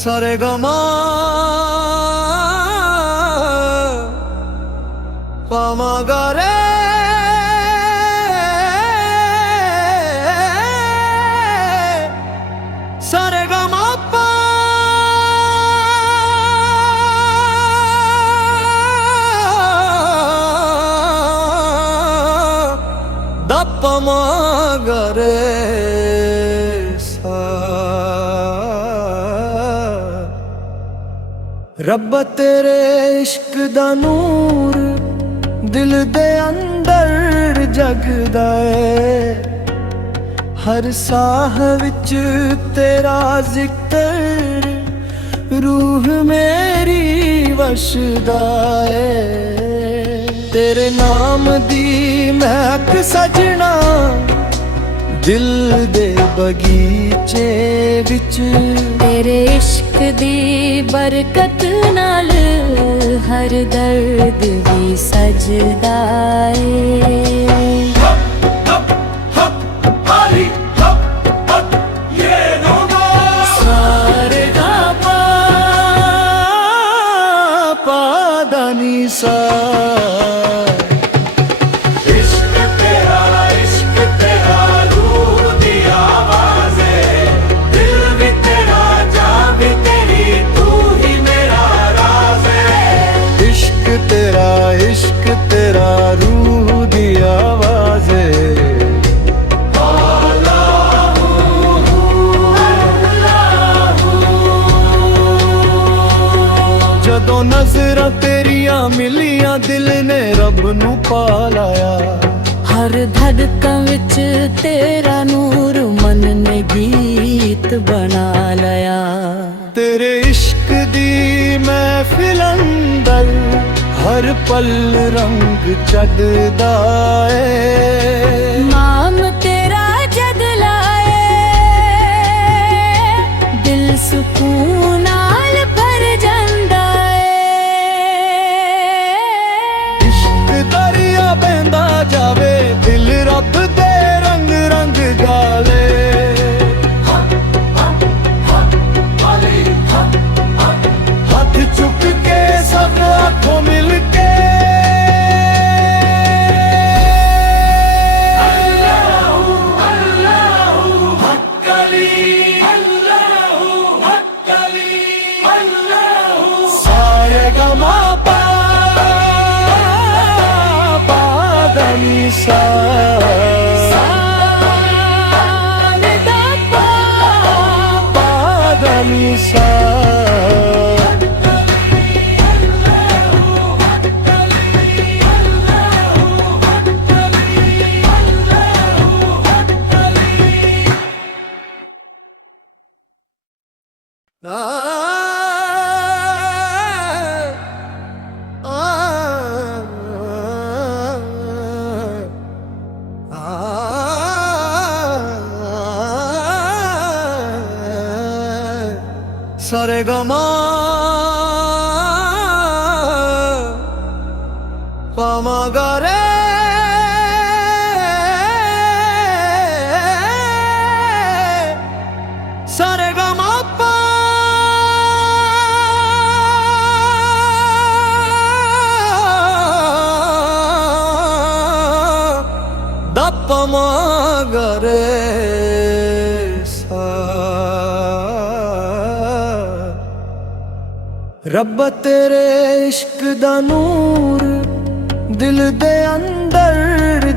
सारे गमा पामा गा रे सारे गमा पा दप मा गा रे रब्बा तेरे इश्क दा नूर दिल दे अंदर जगदा है। हर साह विच तेरा जिक्र रूह मेरी वसदा है। तेरे नाम दी महक सजना दिल दे बगीचे विच तेरे इश्क दी बरकत नाल हर दर्द भी सजदा है। सारे गा पा दा नी सा इश्क तेरा रूह दी आवाज़ जदों नज़रां तेरियां मिलियां दिल ने रब नू पा लाया। हर धड़कन विच तेरा नूर मन ने गीत बना लया। तेरे इश्क दी महफिल अंदर हर पल रंग चढ़दा है। नाम तेरा जद लाए दिल सुकून नाल भर जांदा है। इश्क दरिया बहंदा जावे दिल रब दे रंग रंग गावे। हाथ चुक के सब आँखों मिल के सारे गमा पा दा नी सा पा दा नी सा सारे गमा पामा गा रे सारे गमा पा दप मा गा रे रब्बा तेरे इश्क दा नूर दिल दे अंदर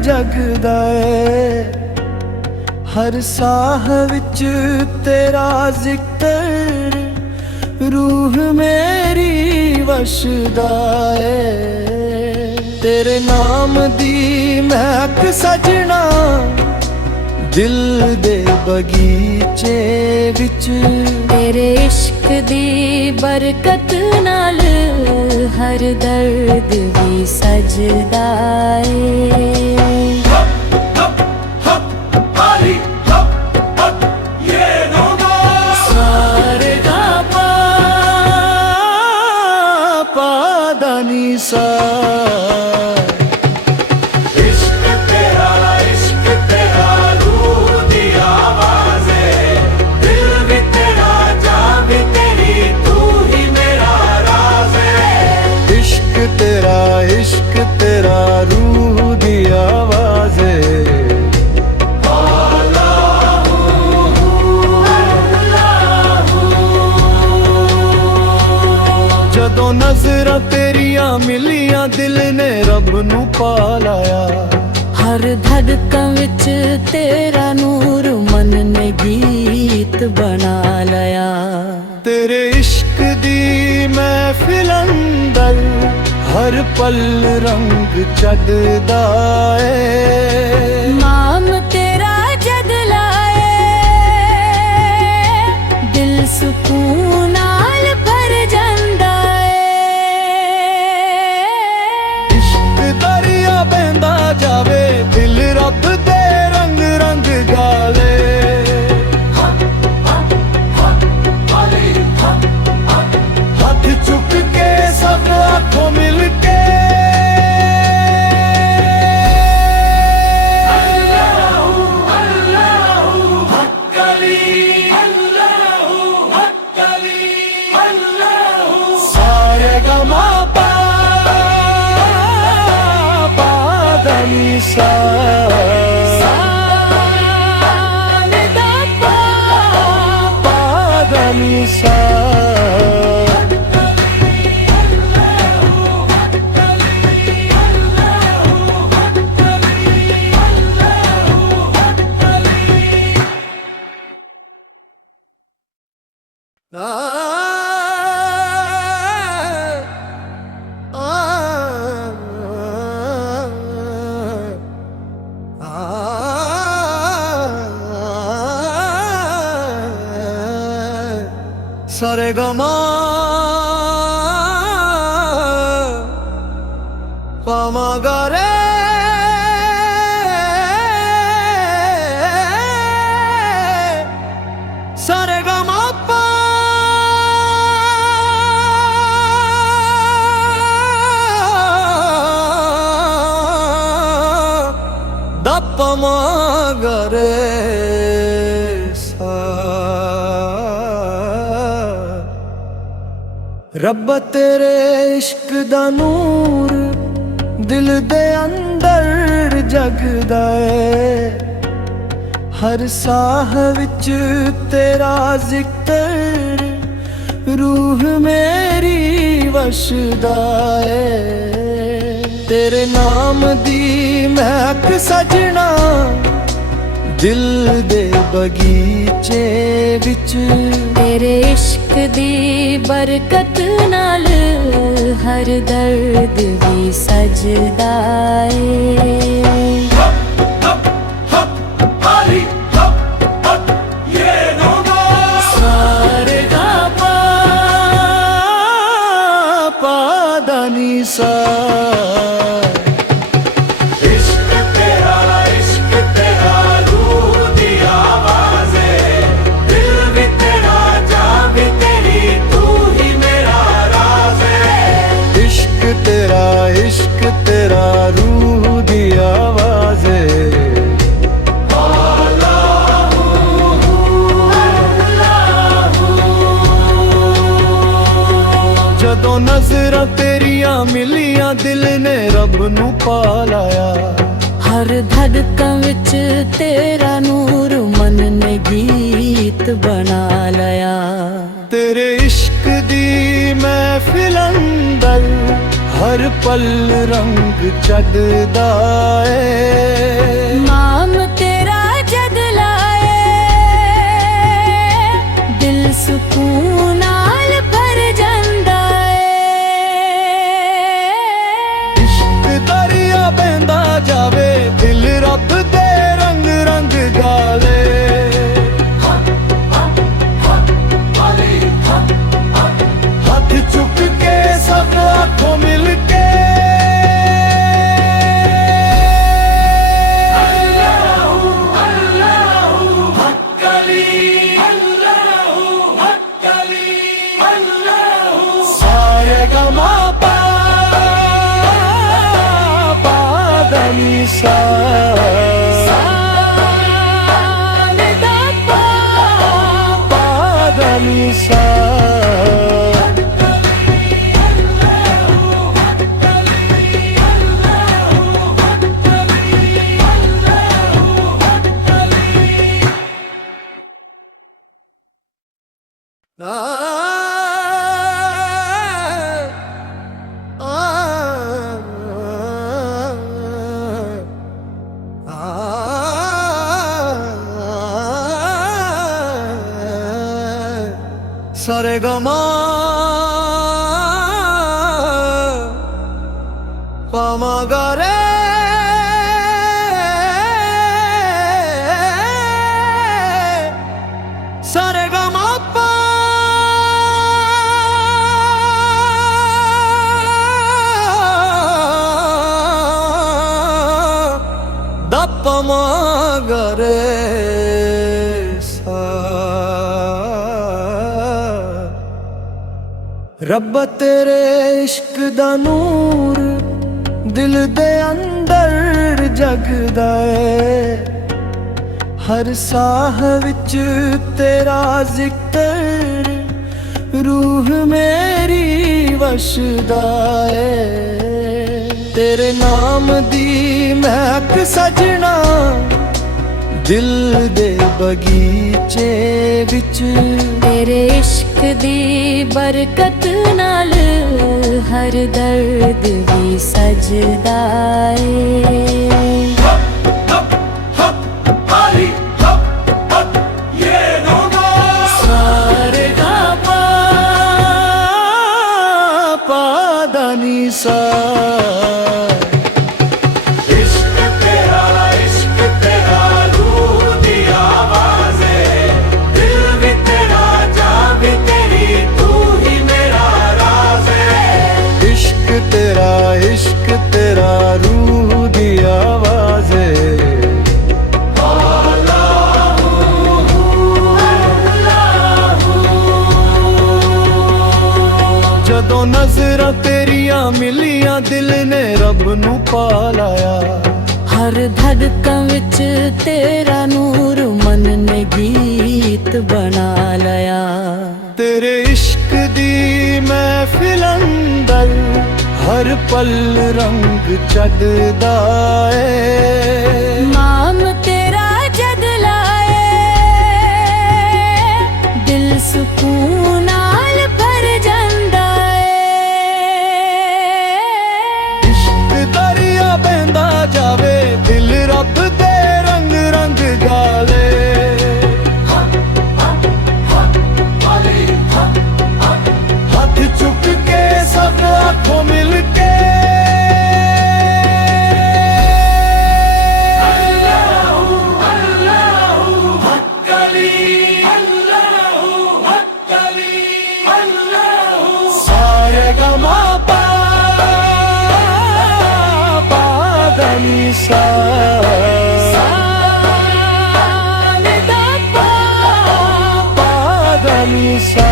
जगदा है। हर साह विच तेरा जिक्र रूह मेरी वसदा है। तेरे नाम दी महक सजना दिल दे बगीचे विच तेरे इश्क दी बरकत नाल हर दर्द भी सजदा है। सारे गा पा सा। इश्क तेरा रूह दी आवाज़ है, दिल भी तेरा जान भी तेरी, तू ही मेरा राज है। इश्क तेरा रूह दी आवाज़ है। ਜਦੋਂ ਨਜ਼ਰਾਂ ਤੇਰੀਆਂ ਮਿਲੀਆਂ ਦਿਲ ਨੇ ਰੱਬ ਨੂੰ ਪਾ ਲਾਇਆ। ਹਰ ਧੜਕਣ ਵਿੱਚ ਤੇਰਾ ਨੂਰ ਮਨ ਨੇ ਗੀਤ ਬਣਾ ਲਿਆ। ਤੇਰੇ ਇਸ਼ਕ ਦੀ ਮਹਿਫਿਲ ਅੰਦਰ ਹਰ ਪਲ ਰੰਗ ਚੜ੍ਹਦਾ ਏ। ਨਾਮ ਤੇਰਾ ਜਦ ਲਾਏ ਦਿਲ ਸਕੂਨ ਨਾਲ ਭਰ ਜਾਂਦਾ ਜਾਵੇ ਦਿਲ ਰੱਬ ਦੇ ਰੰਗ ਰੰਗ ਗਾਲੇ। ਹੱਥ ਚੁੱਕ ਕੇ ਸਭ ਆਖੋ ਮਿਲ ਕੇ ਅੱਲਾਹੂ ਅੱਲਾਹੂ ਹੱਕ ਅਲੀ, ਅੱਲਾਹੂ ਹੱਕ ਅਲੀ, ਅੱਲਾਹੂ ਸਾਰੇ ਗਮਾ ਪਾ सा पादनी सा। सारे गमा पामा गा रे सारे गमा पा दप मा गा रे ਰੱਬਾ ਤੇਰੇ ਇਸ਼ਕ ਦਾ ਨੂਰ ਦਿਲ ਦੇ ਅੰਦਰ ਜਗਦਾ ਏ। ਹਰ ਸਾਹ ਵਿੱਚ ਤੇਰਾ ਜ਼ਿਕਰ ਰੂਹ ਮੇਰੀ ਵਸਦਾ ਏ। ਤੇਰੇ ਨਾਮ ਦੀ ਮਹਿਕ ਸਜਣਾ ਦਿਲ ਦੇ ਬਗੀਚੇ ਵਿੱਚ। ਤੇਰੇ ਇਸ਼ਕ ਦੀ ਬਰਕਤ ਨਾਲ ਹਰ ਦਰਦ ਵੀ ਸਜਦਾ ਏ। ਸਾਰੇ ਗਾ ਪਾ ਪਾਦਨੀ ਸਾ। इश्क तेरा रूह दी आवाज़ है। ਜਦੋਂ ਨਜ਼ਰਾਂ ਤੇਰੀਆਂ ਮਿਲੀਆਂ ਦਿਲ ਨੇ ਰੱਬ ਨੂੰ ਪਾ ਲਾਇਆ। ਹਰ ਧੜਕਣ ਵਿੱਚ ਤੇਰਾ ਨੂਰ ਮਨ ਨੇ ਗੀਤ ਬਣਾ ਲਿਆ। ਤੇਰੇ ਇਸ਼ਕ ਦੀ ਮਹਿਫਿਲ ਅੰਦਰ ਹਰ ਪਲ ਰੰਗ ਚੜ੍ਹਦਾ ਏ। ਨਾਮ ਤੇਰਾ ਜਦ ਲਾਏ ਦਿਲ ਸਕੂਨ ਨਾਲ ਭਰ ਜਾਂਦਾ ਇਸ਼ਕ ਦਰਿਆ ਬਹਿੰਦਾ ਜਾਵੇ ਦਿਲ ਰੱਬ ਦੇ ਰੰਗ ਰੰਗ ਗਾਲੇ। ਹੱਥ ਚੁੱਕ ਕੇ ਸਭ ਆਖੋ ਮਿਲ ਕੇ ਸਾਰੇ ਗਮਾ ਪਾ ਨੀ ਸਾ ਪਾ ਦਾ ਨੀ ਸਾ सारे गमा पामा गा रे सारे गमा पा दप मा गा रे रब्बा तेरे इश्क दा नूर दिल दे अंदर जगदा है हर साह विच तेरा जिक्र रूह मेरी वसदा है तेरे नाम दी महक सजना दिल दे बगीचे विच तेरे इश्क दी बरकत नाल हर दर्द भी सजदा है सारे गा पा दा नी सा इश्क तेरा रूह दी आवाज़ जदों नज़रां तेरियां मिलियां दिल ने रब नू पा लाया हर धड़कन विच तेरा नूर मन ने गीत बना लाया तेरे इश्क दी महफिल अंदर हर पल रंग चढ़दा है नाम तेरा जद लाए दिल सुकून नाल भर जांदा है इश्क दरिया बहंदा जावे दिल रब दे रंग रंग गाले हाथ चुक के सब आँखों मिल के सारे गमा पा दा नी सा पा दा नी सा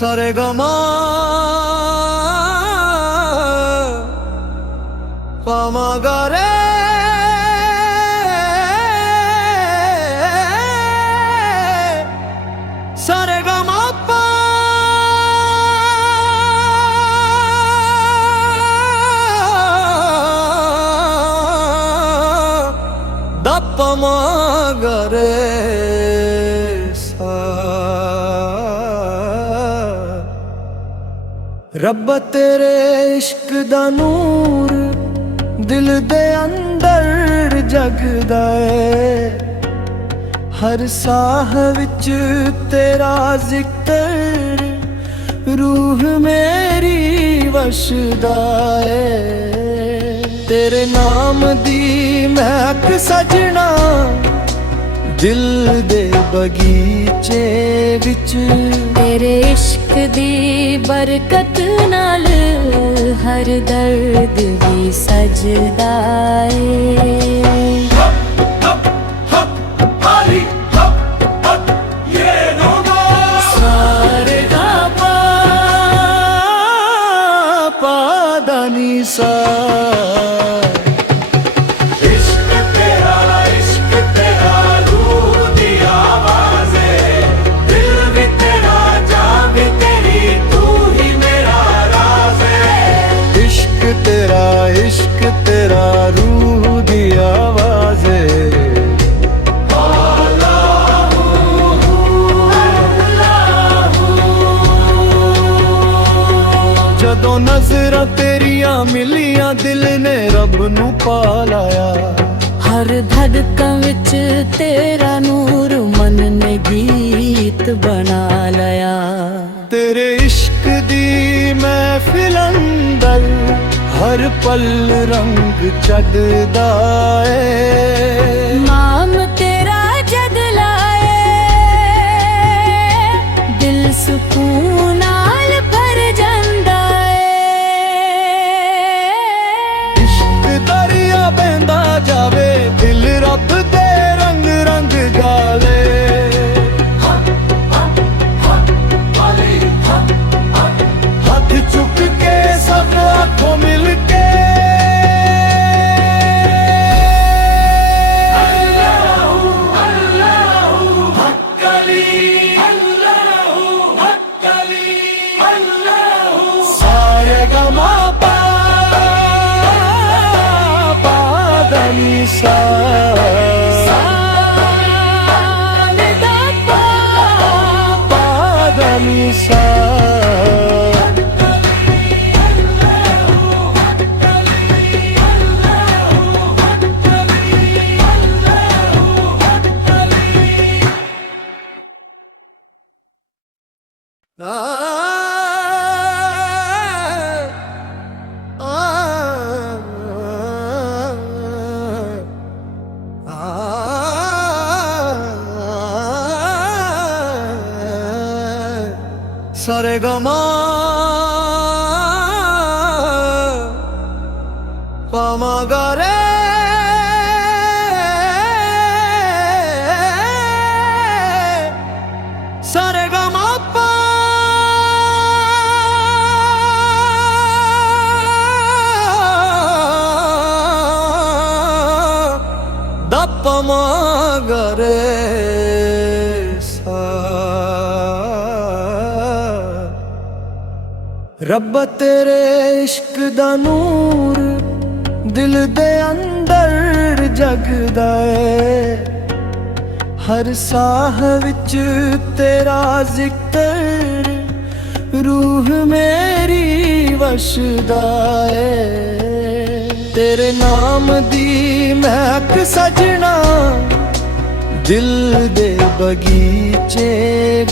सारे गमा पामा गा रे सारे गमा पा दप मा गा रे रब्बा तेरे इश्क दा नूर दिल दे अंदर जगदा है हर साह विच तेरा जिक्र रूह मेरी वसदा है तेरे नाम दी महक सजना दिल दे बगीचे विच तेरे इश्क दी बरकत नाल हर दर्द भी सजदा है। सारे गा पा पा दा नी सा इश्क तेरा रूह दी आवाज़ है, दिल भी तेरा जान भी तेरी, तू ही मेरा राज है। इश्क तेरा रूह दी आवाज़ है। जदों नज़रां तेरियां मिलियां दिल ने रब नू पा लाया। हर धड़कन विच तेरा नूर मन ने गीत बना लया। तेरे इश्क दी महफिल अंदर हर पल रंग चढ़दा है। नाम तेरा जद लाए दिल सुकून नाल भर जांदा है। इश्क दरिया बहंदा जावे दिल रब दे रंग रंग गावे। हाथ चुक के सब आंखों मिल के सारे गमा पा पा दा नी सा पा दा नी सा। सारे गमा पामा गा रे सारे गमा पा दप मा गा रे सा। रब्बा तेरे इश्क दा नूर दिल दे अंदर जगदा है। हर साह विच तेरा जिक्र रूह मेरी वसदा है। तेरे नाम दी महक सजना दिल दे बगीचे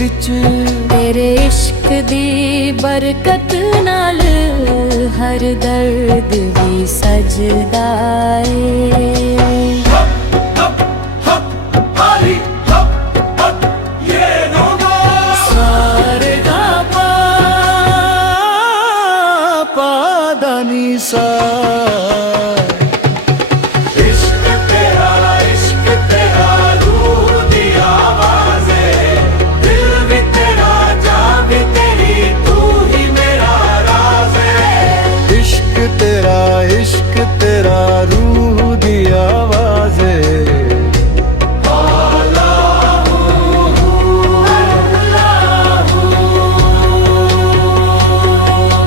विच तेरे इश्क दी बरकत नाल हर दर्द भी सजदा है। सारे गा पा पा दा नी सा। इश्क तेरा रूह दी आवाज़ है, दिल भी तेरा जान भी तेरी, तू ही मेरा राज है। इश्क तेरा रूह दी आवाज़ है।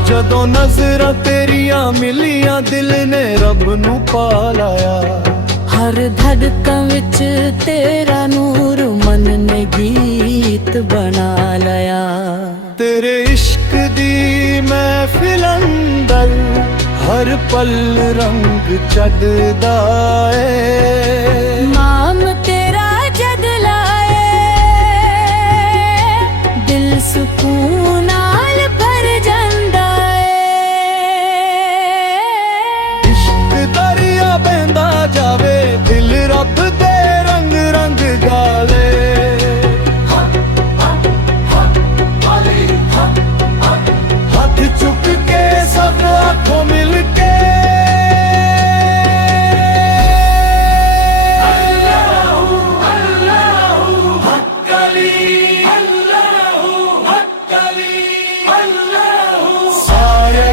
जदों नज़रां तेरियां मिलियां दिल ने रब नू पा लाया। हर धड़कन विच तेरा नूर मन ने गीत बना लया। तेरे इश्क दी महफिल अंदर हर पल रंग चढ़दा है। नाम तेरा जद लाए दिल सुकून नाल भर जांदा है। इश्क दर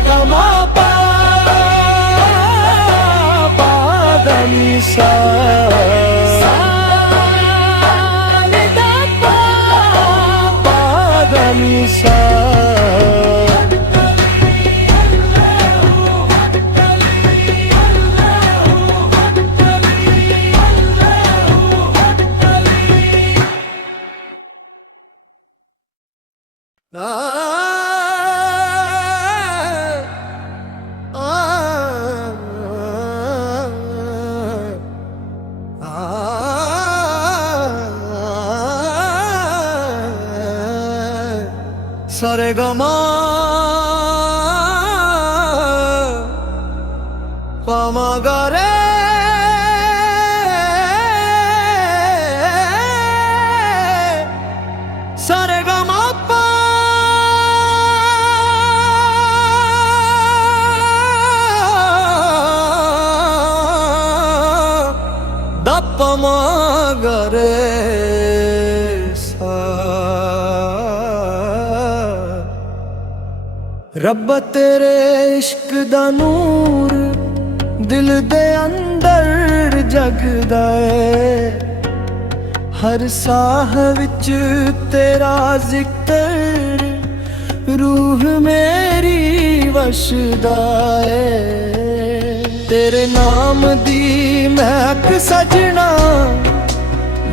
गा मा पा पा दा नी सा रे गा पा पा दा नी सा सारे गा मा पा मा गा रे सारे गा मा पा दा पा मा गा रे सा रब्बा तेरे इश्क दा नूर दिल दे अंदर जगदा है हर साह विच तेरा जिक्र रूह मेरी वशदा है तेरे नाम दी महक सजना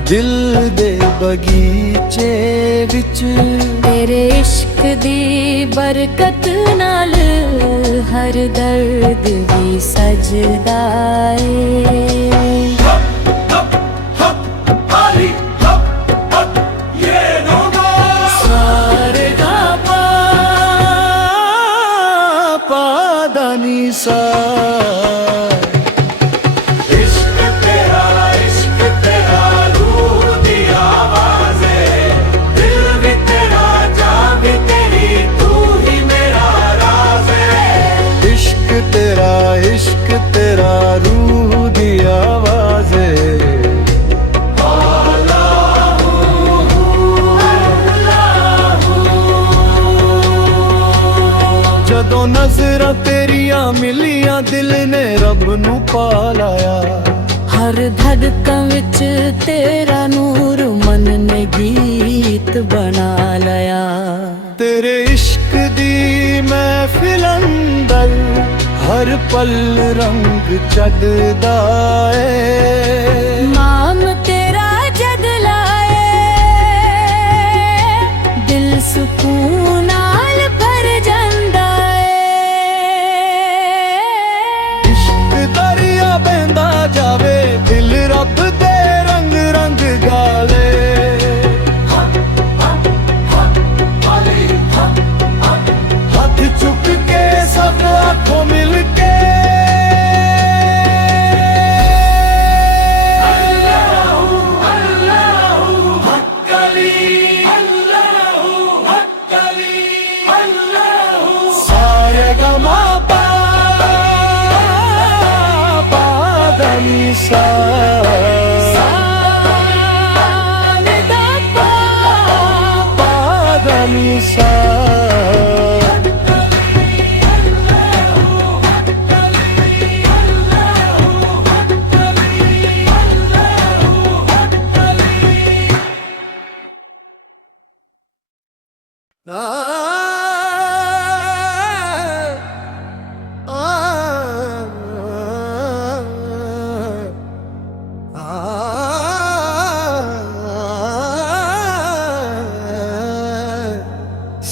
दिल दे बगीचे विच तेरे इश्क दी बरकत नाल हर दर्द भी सजदा है सारे गा पा पा दा नी सा इश्क तेरा रूह दी आवाज़ है दिल भी तेरा जान भी तेरी तू ही मेरा राज है इश्क तेरा रूह दी आवाज़ है जदों नज़रां तेरियां मिलियां दिल ने रब नू पा लाया हर धड़कन विच तेरा नूर मन ने गीत बना लया तेरे इश्क दी महफिल अंदर हर पल रंग चढ़दा है नाम तेरा जद लाए दिल सुकून नाल भर जांदा है इश्क दरिया बहंदा जावे दिल रब दे रंग रंग गाले हाथ चुक के सब आंखों मिल के सारे गा मा पा पा दा नी सा रे गा पा पा दा नी सा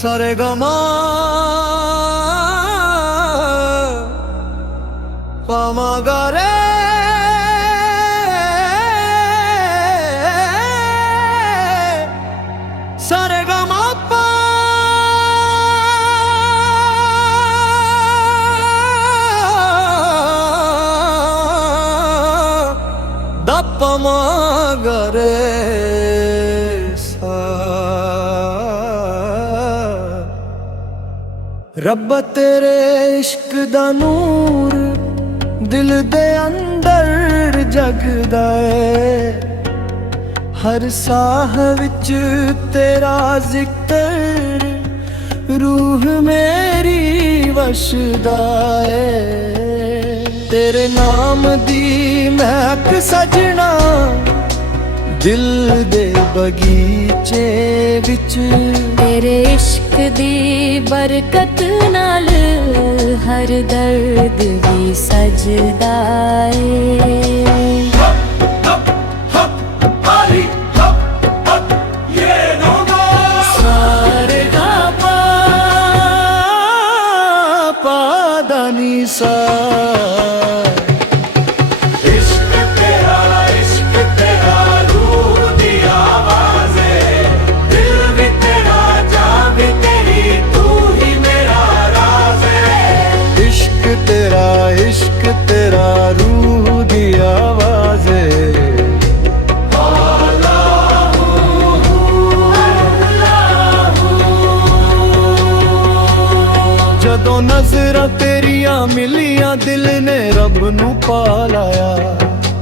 सारे गा मा पा मा गा रे सारे गा मा पा दा पा मा गा रे सा रब्बा तेरे इश्क दा नूर दिल दे अंदर जगदा है हर साह विच तेरा जिक्र रूह मेरी ਵਸਦਾ ਏ ਤੇਰੇ ਨਾਮ ਦੀ ਮਹਿਕ ਸਜਣਾ ਦਿਲ ਦੇ ਬਗੀਚੇ ਵਿੱਚ ਤੇਰੇ ਇਸ਼ਕ ਦੀ ਬਰਕਤ ਨਾਲ ਹਰ ਦਰਦ ਵੀ ਸਜਦਾ ਏ इश्क तेरा रूह दी आवाज़ है दिल भी तेरा जान भी तेरी तू ही मेरा राज है इश्क तेरा रूह दी आवाज़ है ਜਦੋਂ ਨਜ਼ਰਾਂ ਤੇਰੀਆਂ ਮਿਲੀਆਂ ਦਿਲ ਨੇ ਰੱਬ ਨੂੰ ਪਾ ਲਾਇਆ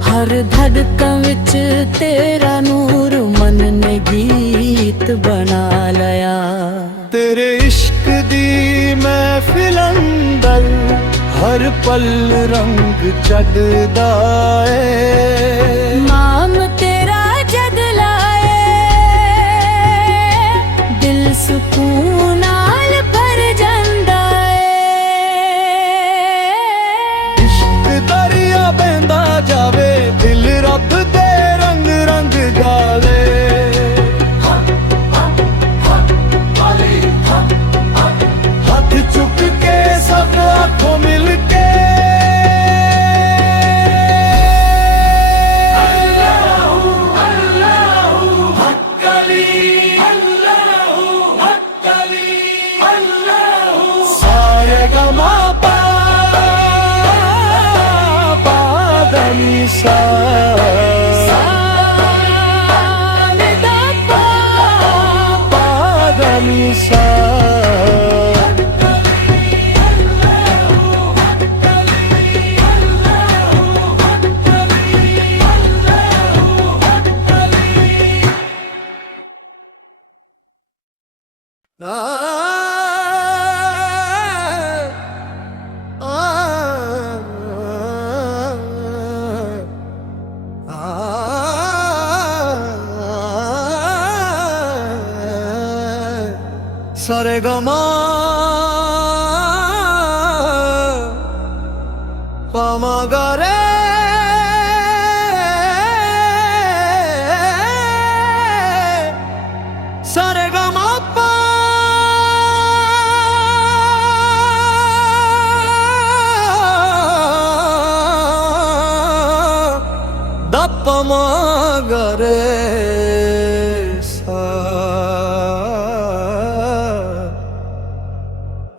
ਹਰ ਧੜਕਣ ਵਿੱਚ ਤੇਰਾ ਨੂਰ ਮਨ ਨੇ ਗੀਤ ਬਣਾ ਲਿਆ ਤੇਰੇ ਇਸ਼ਕ ਦੀ ਮਹਿਫਿਲ ਅੰਦਰ ਹਰ ਪਲ ਰੰਗ ਚੜ੍ਹਦਾ ਏ ਨਾਮ ਤੇਰਾ ਜਦ ਲਾਏ ਦਿਲ ਸਕੂਨ ਨਾਲ ਭਰ ਜਾਂਦਾ ਦਰਿਆ ਬਹਿੰਦਾ ਜਾਵੇ ਦਿਲ ਰੱਬ ਦੇ ਰੰਗ ਰੰਗ ਗਾਲੇ ਹੱਥ ਚੁੱਕ ਕੇ ਸਭ ਆਖੋ ਮਿਲ ਕੇ ਸਾਰੇ ਗਮਾ ਪਾ Sa da pa pa da ni sa Sare gama pama gare sare gama pa da pama gare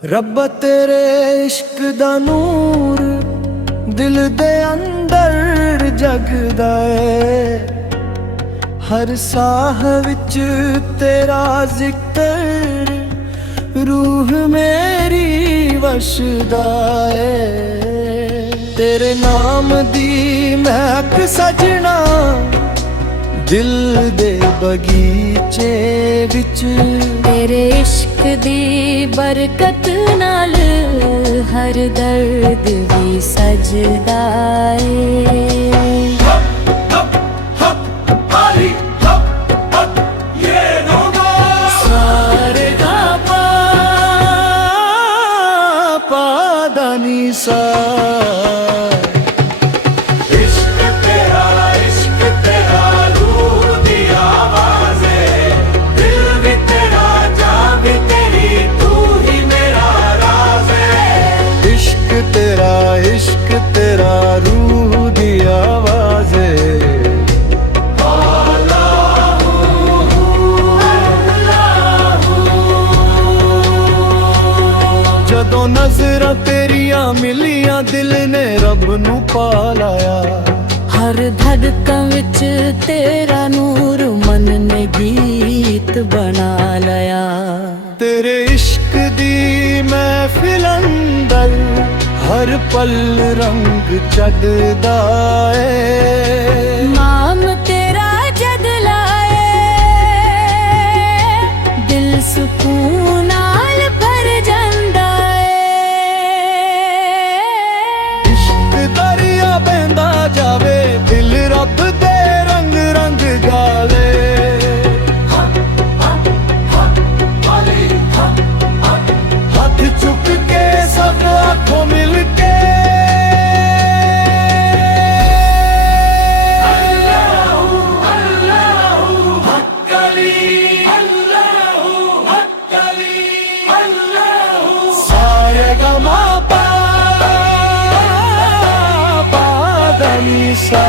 ਰੱਬਾ ਤੇਰੇ ਇਸ਼ਕ ਦਾ ਨੂਰ ਦਿਲ ਦੇ ਅੰਦਰ ਜਗਦਾ ਏ ਹਰ ਸਾਹ ਵਿੱਚ ਤੇਰਾ ਜ਼ਿਕਰ ਰੂਹ ਮੇਰੀ ਵਸਦਾ ਏ ਤੇਰੇ ਨਾਮ ਦੀ ਮਹਿਕ ਸਜਣਾ ਦਿਲ ਦੇ ਬਗੀਚੇ ਵਿੱਚ ਤੇਰੇ ਇਸ਼ਕ ਦੀ ਬਰਕਤ ਨਾਲ ਹਰ ਦਰਦ ਵੀ ਸਜਦਾ ਏ ਸਾਰੇ ਗਾ ਪਾ ਪਾ ਦਾ ਨੀ ਸਾ इश्क तेरा रूह दी आवाज़ है ਜਦੋਂ ਨਜ਼ਰਾਂ ਤੇਰੀਆਂ ਮਿਲੀਆਂ ਦਿਲ ਨੇ ਰੱਬ ਨੂੰ ਪਾ ਲਾਇਆ ਹਰ ਧੜਕਣ ਵਿੱਚ ਤੇਰਾ ਨੂਰ ਮਨ ਨੇ ਗੀਤ ਬਣਾ ਲਿਆ ਤੇਰੇ ਇਸ਼ਕ ਦੀ ਮਹਿਫਿਲ ਅੰਦਰ ਹਰ ਪਲ ਰੰਗ ਚੜ੍ਹਦਾ ਏ ਨਾਮ ਤੇਰਾ ਜਦ ਲਾਏ ਦਿਲ ਸਕੂਨ ਨਾਲ ਭਰ ਜਾਂਦਾ ਏ गा मा पा पा दा नी सा